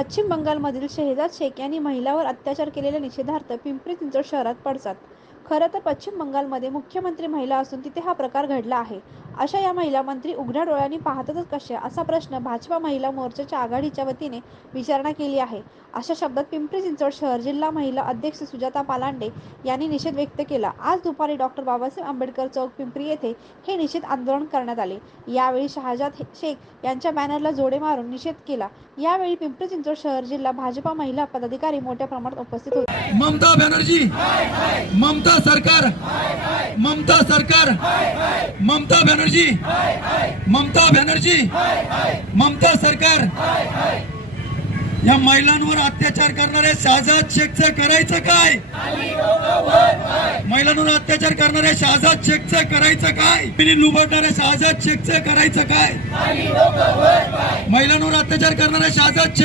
पश्चिम बंगालमधील शेहजाद शेख यांनी महिलांवर अत्याचार केलेल्या निषेधार्थ पिंपरी चिंचवड शहरात पडसाद. खरं तर पश्चिम बंगालमध्ये मुख्यमंत्री महिला असून तिथे हा प्रकार घडला आहे. अशा या महिला मंत्री उघड्या डोळ्यांनी पाहतातच कशा, असा प्रश्न भाजपा महिला मोर्चाच्या आघाडीच्या वतीने विचारणा केली आहे. अशा शब्दात पिंपरी चिंचवड शहर जिल्हा महिला अध्यक्ष सुजाता पालांडे यांनी निषेध व्यक्त केला. आज दुपारी डॉ. बाबासाहेब आंबेडकर चौक पिंपरी येथे हे निषेध आंदोलन करण्यात आले. यावेळी शेहजाद शेख यांच्या बॅनरला जोडे मारून निषेध केला. यावेळी पिंपरी चिंचवड शहर जिल्हा भाजपा महिला पदाधिकारी मोठ्या प्रमाणात उपस्थित होते. ममता बॅनर्जी, ममता सरकार, ममता सरकार, ममता बॅनर्जी, ममता बॅनर्जी, ममता सरकार. या महिलांवर अत्याचार करणाऱ्या शेहजाद शेखचं करायचं काय? महिलांवर अत्याचार करणाऱ्या शेहजाद शेखचं करायचं काय? लुबाडणाऱ्या शेहजाद शेखचं करायचं काय? महिलांवर अत्याचार करणाऱ्या शेहजाद शेख